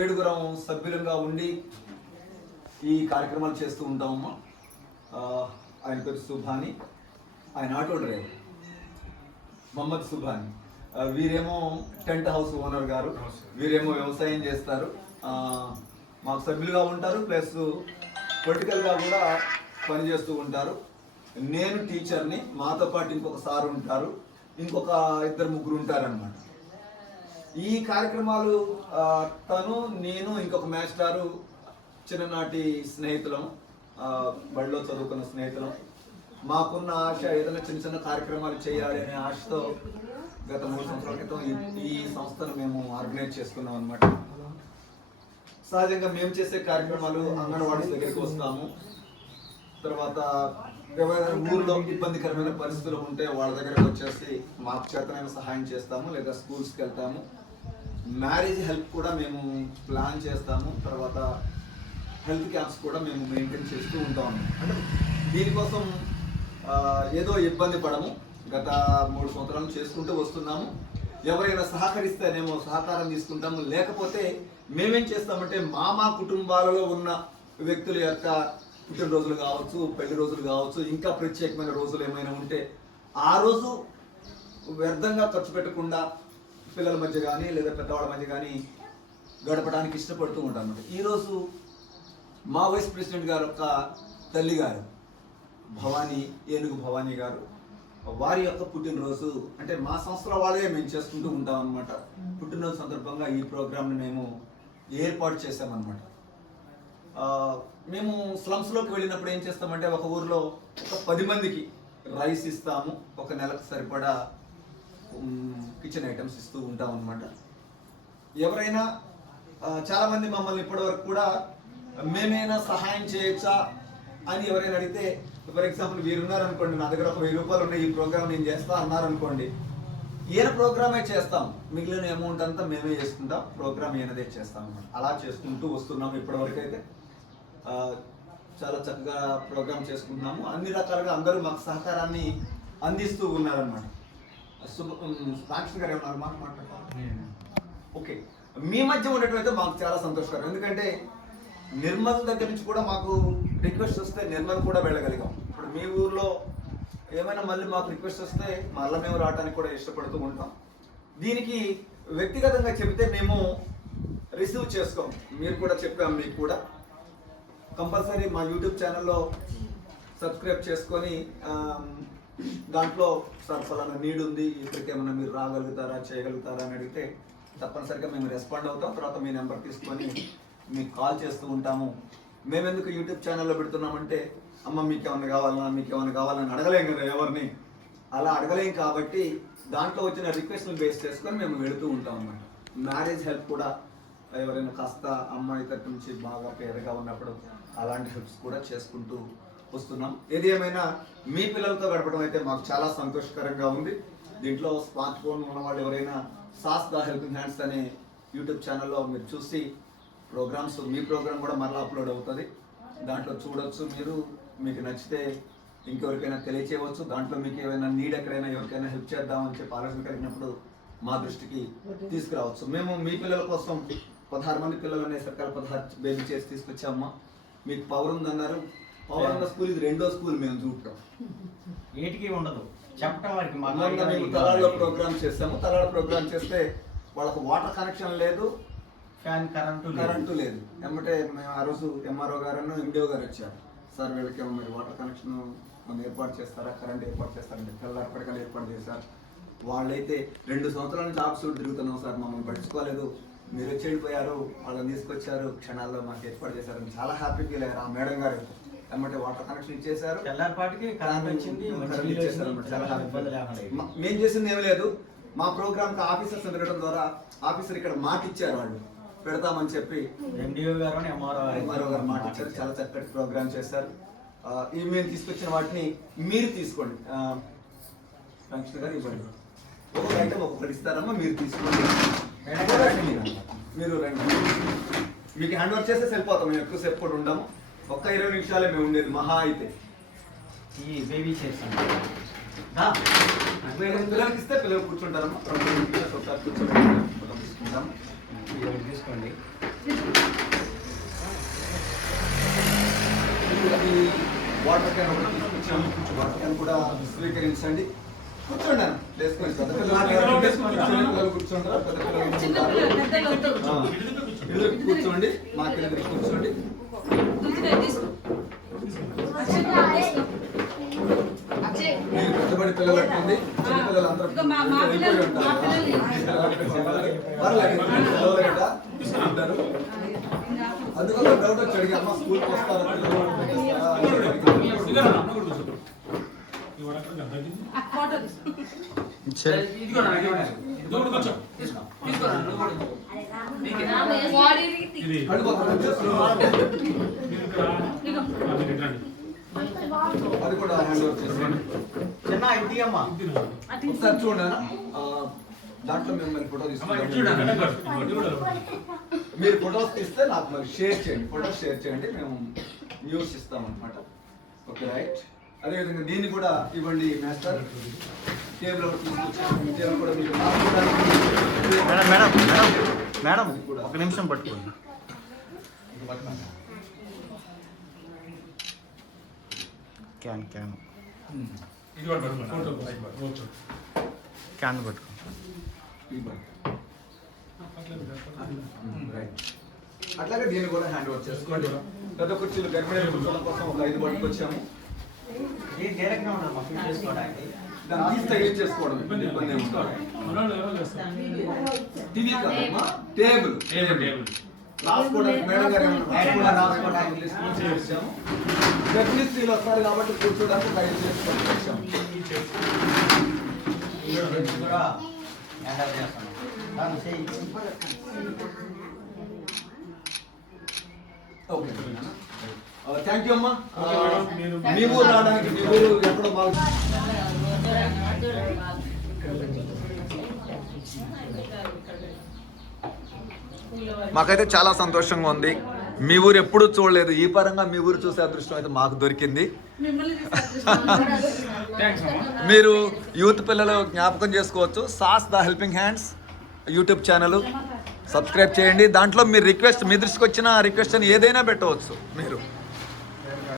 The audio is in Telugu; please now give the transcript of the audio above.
ఏడుగురం సభ్యులుగా ఉండి ఈ కార్యక్రమాలు చేస్తూ ఉంటామమ్మా. ఆయన పేరు సుభాని, ఆయన ఆటో డ్రైవర్ మహమ్మద్ సుభాని. వీరేమో టెంట్ హౌస్ ఓనర్ గారు, వీరేమో వ్యవసాయం చేస్తారు. మాకు సభ్యులుగా ఉంటారు, ప్లస్ పొలిటికల్గా కూడా పనిచేస్తూ ఉంటారు. నేను టీచర్ని, మాతో పాటు ఇంకొక సార్ ఉంటారు, ఇంకొక ఇద్దరు ముగ్గురు ఉంటారనమాట. ఈ కార్యక్రమాలు తను, నేను, ఇంకొక మాస్టారు చిన్ననాటి స్నేహితులం, బడిలో చదువుకున్న స్నేహితులం. మాకున్న ఆశ ఏదైనా చిన్న చిన్న కార్యక్రమాలు చేయాలి అనే ఆశతో గత 3 సంవత్సరాల క్రితం ఈ సంస్థను మేము ఆర్గనైజ్ చేసుకున్నాం అనమాట. సహజంగా మేము చేసే కార్యక్రమాలు అంగన్వాడీ దగ్గరికి వస్తాము. తర్వాత ఎవరైనా ఊర్లో ఇబ్బందికరమైన పరిస్థితులు ఉంటే వాళ్ళ దగ్గరకు వచ్చేసి మాకు చేతనైన సహాయం చేస్తాము, లేదా స్కూల్స్కి వెళ్తాము. మ్యారేజ్ హెల్ప్ కూడా మేము ప్లాన్ చేస్తాము. తర్వాత హెల్త్ క్యాంప్స్ కూడా మేము మెయింటైన్ చేస్తూ ఉంటాము. అంటే దీనికోసం ఏదో ఇబ్బంది పడము. గత 3 సంవత్సరాలు చేసుకుంటూ వస్తున్నాము. ఎవరైనా సహకరిస్తేనేమో సహకారం తీసుకుంటాము, లేకపోతే మేమేం చేస్తామంటే మా కుటుంబాలలో ఉన్న వ్యక్తుల యొక్క పుట్టినరోజులు కావచ్చు, పెళ్లి రోజులు కావచ్చు, ఇంకా ప్రత్యేకమైన రోజులు ఏమైనా ఉంటే ఆ రోజు వ్యర్థంగా ఖర్చు పెట్టకుండా పిల్లల మధ్య కానీ లేదా పెద్దవాళ్ళ మధ్య కానీ గడపడానికి ఇష్టపడుతూ ఉంటాం అన్నమాట. ఈరోజు మా వైస్ ప్రెసిడెంట్ గారు యొక్క తల్లి గారు ఏనుగు భవానీ గారు, వారి యొక్క పుట్టినరోజు అంటే మా సంస్థల వాళ్ళే మేము చేసుకుంటూ ఉంటాం అనమాట. పుట్టినరోజు సందర్భంగా ఈ ప్రోగ్రామ్ని మేము ఏర్పాటు చేసామన్నమాట. మేము స్లమ్స్లోకి వెళ్ళినప్పుడు ఏం చేస్తామంటే ఒక ఊరిలో ఒక 10 మందికి రైస్ ఇస్తాము, ఒక నెలకు సరిపడా కిచెన్ ఐటమ్స్ ఇస్తూ ఉంటాం అనమాట. ఎవరైనా చాలామంది మమ్మల్ని ఇప్పటివరకు కూడా మేమైనా సహాయం చేయొచ్చా అని ఎవరైనా అడిగితే, ఫర్ ఎగ్జాంపుల్ వీరున్నారనుకోండి, నా దగ్గర ఒక 1000 రూపాయలు ఉన్నాయి, ఈ ప్రోగ్రామ్ నేను చేస్తా అన్నారనుకోండి, ఈయన ప్రోగ్రామే చేస్తాం, మిగిలిన అమౌంట్ అంతా మేమే చేసుకుంటాం, ప్రోగ్రామ్ ఈయనదే చేస్తాం అన్నమాట. అలా చేసుకుంటూ వస్తున్నాము. ఇప్పటివరకు అయితే చాలా చక్కగా ప్రోగ్రామ్ చేసుకుంటున్నాము. అన్ని రకాలుగా అందరూ మాకు సహకారాన్ని అందిస్తూ ఉన్నారనమాట. రామకృష్ణ గారు ఏమన్నారు మాట్లాడతారు? ఓకే, మీ మధ్య ఉండటం మాకు చాలా సంతోషకరం. ఎందుకంటే నిర్మల్ దగ్గర నుంచి కూడా మాకు రిక్వెస్ట్ వస్తే నిర్మల్ కూడా వెళ్ళగలిగాం. ఇప్పుడు మీ ఊర్లో ఏమైనా మళ్ళీ మాకు రిక్వెస్ట్ వస్తే మళ్ళీ మేము రావడానికి కూడా ఇష్టపడుతూ ఉంటాం. దీనికి వ్యక్తిగతంగా చెబితే మేము రిసీవ్ చేసుకోం. మీరు కూడా చెప్పాం, మీకు కూడా కంపల్సరీ మా యూట్యూబ్ ఛానల్లో సబ్స్క్రైబ్ చేసుకొని దాంట్లో సార్ ఫలానా నీడ్ ఉంది, ఇప్పటికేమైనా మీరు రాగలుగుతారా, చేయగలుగుతారా అని అడిగితే తప్పనిసరిగా మేము రెస్పాండ్ అవుతాం. తర్వాత మీ నెంబర్ తీసుకొని మీకు కాల్ చేస్తూ ఉంటాము. మేము ఎందుకు యూట్యూబ్ ఛానల్లో పెడుతున్నామంటే, అమ్మ మీకేమైనా కావాలని అడగలేం కదా ఎవరిని, అలా అడగలేం కాబట్టి దాంట్లో వచ్చిన రిక్వెస్ట్ని బేస్ చేసుకొని మేము వెళుతూ ఉంటాం అన్నమాట. మ్యారేజ్ హెల్ప్ కూడా ఎవరైనా కాస్త అమ్మాయి తరపు నుంచి బాగా పేదగా ఉన్నప్పుడు అలాంటి హెల్ప్స్ కూడా చేసుకుంటూ వస్తున్నాం. ఏది ఏమైనా మీ పిల్లలతో గడపడం అయితే మాకు చాలా సంతోషకరంగా ఉంది. దీంట్లో స్మార్ట్ ఫోన్ ఉన్న వాళ్ళు ఎవరైనా సాస్ ద హెల్పింగ్ హ్యాండ్స్ అనే యూట్యూబ్ ఛానల్లో మీరు చూసి ప్రోగ్రామ్స్, మీ ప్రోగ్రామ్ కూడా మరలా అప్లోడ్ అవుతుంది, దాంట్లో చూడొచ్చు. మీకు నచ్చితే ఇంకెవరికైనా తెలియచేయవచ్చు. దాంట్లో మీకు ఏమైనా నీడ్ ఎక్కడైనా ఎవరికైనా హెల్ప్ చేద్దామని చెప్పి ఆలోచన కలిగినప్పుడు మా దృష్టికి తీసుకురావచ్చు. మేము మీ పిల్లల కోసం 16 మంది పిల్లలు అనే సర్కార్ 16 బేబీ చేసి తీసుకొచ్చామ్మా. మీకు పవర్ ఉందన్నారు, పవర్ ఉన్న స్కూల్ ఇది 2వ స్కూల్ మేము చూడటం ఏటికి ఉండదు చెప్పటం వారికి. మేము తలాడులో ప్రోగ్రామ్ చేస్తాము. తలాడు ప్రోగ్రామ్ చేస్తే వాళ్ళకు వాటర్ కనెక్షన్ లేదు, ఫ్యాన్ కరెంటు లేదు. ఏమంటే మేము ఆ రోజు ఎంఆర్ఓ గారు ఎండిఓ గారు వచ్చారు, సార్ వీళ్ళకి మరి వాటర్ కనెక్షన్ మనం ఏర్పాటు చేస్తారా, కరెంట్ ఏర్పాటు చేస్తారంటే పిల్లలు ఏర్పాటు చేశారు. వాళ్ళైతే 2 సంవత్సరాల నుంచి ఆఫీసులు తిరుగుతున్నాం సార్, మమ్మల్ని పట్టించుకోలేదు, మీరు వచ్చి వెళ్ళిపోయారు, వాళ్ళని తీసుకొచ్చారు, క్షణాల్లో మాకు ఏర్పాటు చేశారని చాలా హ్యాపీ ఫీల్ అయ్యారు ఆ మేడం గారు. ఏమంటే వాటర్ కనెక్షన్ ఇచ్చేసారు, మేము చేసింది ఏమి లేదు. మా ప్రోగ్రామ్కి ఆఫీసర్స్ తిరగడం ద్వారా ఆఫీసర్ ఇక్కడ మాట ఇచ్చారు, వాళ్ళు పెడతామని చెప్పి ఎండిఓ గారు ఎంఆర్ఓ గారు మాట ఇచ్చారు. చాలా చక్కటి ప్రోగ్రామ్ చేశారు. ఇవి మేము తీసుకొచ్చిన వాటిని మీరు తీసుకోండి, రామకృష్ణ గారు ఇవ్వండి. ఒక్కొక్క ఐటమ్ ఒక్కొక్కటి ఇస్తారమ్మా, మీరు తీసుకోండి. మీరు రండి, మీకు హ్యాండ్ ఓవర్ చేస్తే వెళ్ళిపోతాం. మేము ఎక్కువసేపు కూడా ఉండము, ఒక్క 20 నిమిషాలే మేము ఉండేది మహా అయితే. ఈ బేబీ చేస్తాం పిల్లలకి ఇస్తే పిల్లలు కూర్చుంటారమ్మా, 2 నిమిషాలు కూర్చోబెట్టుకుంటాం. ఇది ఒకటి తీసుకోండి. ఈ వాటర్ క్యాన్ ఒకటి తీసుకొచ్చాము. వాటర్ క్యాన్ కూడా స్వీకరించండి. కూర్చోండి అన్న. వేసుకొని పెద్ద పిల్లలు కూర్చోంటారా? పెద్ద పిల్లలు కూర్చోండి. మాకు ఎదురు కూర్చోండి. మీరు పెద్దబడి పిల్లలు ఉంటుంది. చిన్న పిల్లలు అందరూ వెళ్ళిపోయి ఉంటారు. అందువల్ల డౌట్ వచ్చి అడిగి అమ్మ స్కూల్కి వస్తారా అది కూడా హ్యాండ్ ఓవర్ చేస్తాను. చిన్న ఇది అమ్మ ఒకసారి చూడండి. దాంట్లో మిమ్మల్ని ఫోటో తీసుకుంటాం. మీరు ఫొటోస్ తీస్తే నాకు మరి షేర్ చేయండి. ఫొటోస్ షేర్ చేయండి. మేము న్యూస్ ఇస్తాం అనమాట. Okay right. అదేవిధంగా దీన్ని కూడా ఇవ్వండి మాస్టర్. టేబుల్ ఒకటి తీసుకొచ్చాను. టేబుల్ కూడా మీకు మేడం మేడం మేడం మేడం ఒక నిమిషం పట్టుకోండి. క్యాన్ క్యాన్ క్యాన్ పట్టుకో. అట్లాగే దీన్ని కూడా హ్యాండ్ ఓవర్ చేసుకోండి. పెద్ద కుర్చీలు గర్భిణీ కూర్చోవడం కోసం ఒక 5 పట్టుకొచ్చాము. దాన్ని తీసి తగిలి చేసుకోవడం ఇబ్బంది ఉంటుంది. టీవీ కాదమ్మా, టేబుల్ రాసుకోవడానికి మేడం గారు రాసుకోవడానికి వచ్చాము. గర్భిణీ స్త్రీలు వస్తారు కాబట్టి కూర్చోడానికి 5 చేసుకొని వచ్చాము. ఓకే థ్యాంక్ యూ అమ్మా. మీ ఊరు రావడానికి మీ ఊరు ఎక్కడో బాగా మాకైతే చాలా సంతోషంగా ఉంది. మీ ఊరు ఎప్పుడూ చూడలేదు. ఈ పరంగా మీ ఊరు చూసే అదృష్టం అయితే మాకు దొరికింది. మీరు యూత్ పిల్లలు జ్ఞాపకం చేసుకోవచ్చు. Sauce the helping hands YouTube channel subscribe చేయండి. దాంట్లో మీరు రిక్వెస్ట్, మీ దృష్టికి వచ్చిన రిక్వెస్ట్ అని ఏదైనా పెట్టవచ్చు మీరు.